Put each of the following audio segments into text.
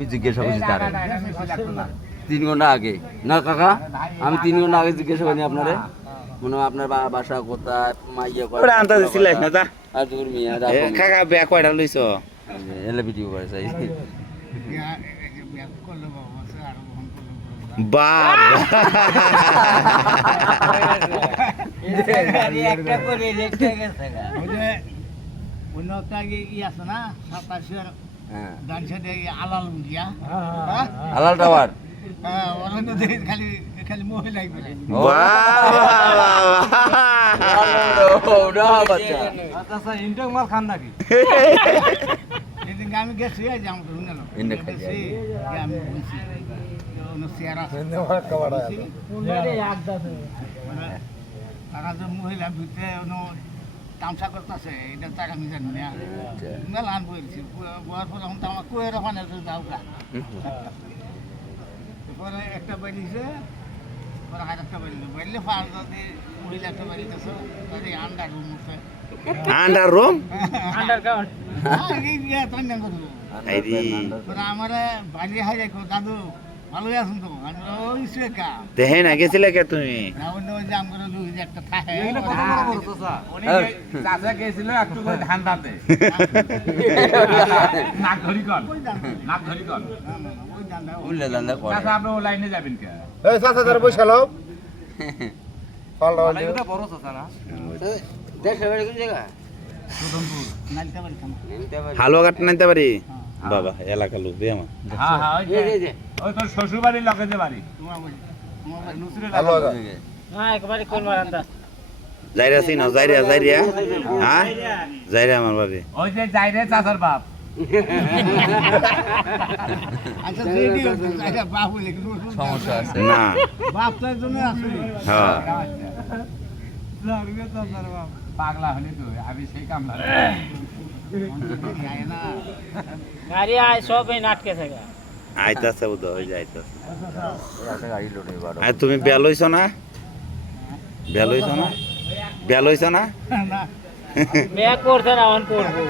জিজ্ঞাসা করছি তার 3 ঘন্টা আগে না কাকা, আমি 3 ঘন্টা আগে জিজ্ঞাসা করিনি আপনারে, মনে হয় আপনার বাসা কোথায়, মাইয়া ওরা আনতে দিছিলাস না তা আর দূর মিয়া কাকা ব্যাগ কয়টা লইছো এলে ভিডিও করে চাই বাবা একটা করে লেখতে গেছে গা ওই যে উন্নতা ই আছে না 27 হ্যাঁ ডান সাইডে আলাল বুঝিয়া আলাল টাওয়ার হ্যাঁ ওরা তো খালি খালি মহিলাই বলে বাবা বাচ্চা আচ্ছা ইন্টার মাল খান নাকি এদিন আমি গেছি জাম করুন না ইন্ডে খাই আমি বলছি ওনো সিয়ারা তারা যে মহিলা ভিতরে ওনো তামসা করতেছে এটা তার আমি জানি না মেলা আন বলছি বলার পর এখন তো আমার কুয়ের ওখানে যাও গা পরে একটা বাড়িছে পরে আর একটা বাড়িছে বাড়লে ফার যদি মহিলা একটা বাড়িতেছে তাদের আন্ডার রুম উঠে আন্ডার রুম আন্ডার কাউন্ট এই যে তাই না করবো আইরি পরে আমার বাড়ি হাই রাখো দাদু ভালোই আছেন তো আমি ওই শেখা দেহে না গেছিলে কে তুমি না অন্য ওই যে আমার দুই যে একটা থাকে চাচা গেছিল একটু করে ধান দাতে নাক ধরি কর নাক ধরি কর ওই জানলা উল্লে দান্দা করে চাচা আপনি ও লাইনে যাবেন কে এই চাচা তার বসে লাও পাল্লা এটা বড় চাচা না দেশ বাড়ি কোন জায়গা নালতে পারি কেন হালুয়া কাট নাইতে পারি বাবা এলাকা লোক বে আমার হ্যাঁ হ্যাঁ ওই তোর শ্বশুর বাড়ির লোকে যে বাড়ি তোমার বাড়ি তোমার বাড়ি নুসুরের ভালো আগা যাইরা চিনো যাইরা হ্যাঁ যাইরা আমার বাড়ি ওই যে যাই রে চাচার বাপ আচ্ছা রেডি আচ্ছা বাপ বলে সমস্যা আছে না বাপ তো জন্য আছে হ্যাঁ পাগলা হলি তো আমি সেই কামলা যায় না গাড়ি আয় সব এই নাটকে থাকে আইতাছে বুঝ হই যাইতাছে একটা গাড়ি লোড হয়ে বাড়ো আর তুমি বেল হইছো না না ব্যাগ করতে না অন করবো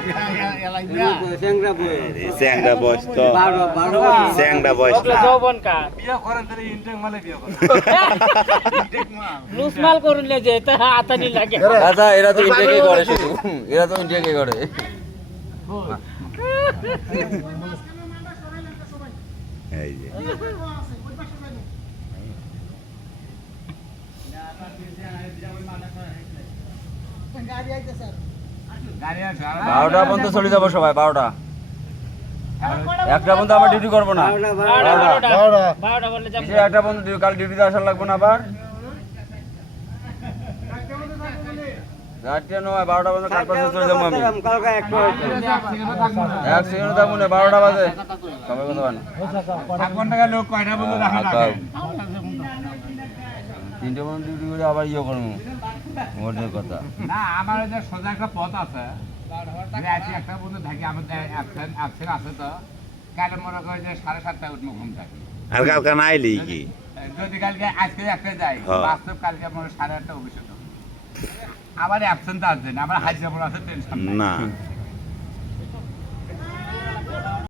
এলাই যা স্যাংরা বই স্যাংডা বয়স তো স্যাংডা বয়স ওগুলো যৌবন কার বিয়া করেন তাহলে ইন্টেক মালে বিয়া করেন লুসমাল করুন যে তা হাতানি লাগে আচ্ছা এরা তো ইন্ডিয়াকে করে শুধু এরা তো ইন্ডিয়াকে করে এই যে গাড়ি আছে 12টা পর্যন্ত চলে যাবো সবাই 12টা একটা পর্যন্ত আবার ডিউটি করবো না 12টা বললে যাব এই যে একটা পর্যন্ত কাল ডিউটিতে আসার লাগবে না আবার রাত্রে নয় 12টা পর্যন্ত কাল পাশে চলে যাবো আমি এক সেকেন্ড থাকবো না 12টা বাজে সবাই কথা বলেন 7 ঘন্টা লোক কয়টা বন্ধু রাখা লাগে 3টে পর্যন্ত ডিউটি করে আবার ইয়ে করবো মোটের কথা না আমার ওই যে সোজা একটা পথ আছে যে আজকে একটা বন্ধু থাকি আমাদের অ্যাবসেন্ট আছে তো কালে মনে করে যে 7:30টায় উঠবো ঘুম থাকি আর কালকে না আইলি কি যদি কালকে আজকে একটা যাই হ্যাঁ। বাস্তব কালকে মনে 8:30 অফিসে তো আবার অ্যাবসেন্ট আসবে না আমার হাজিরা পড়া আছে টেনশন না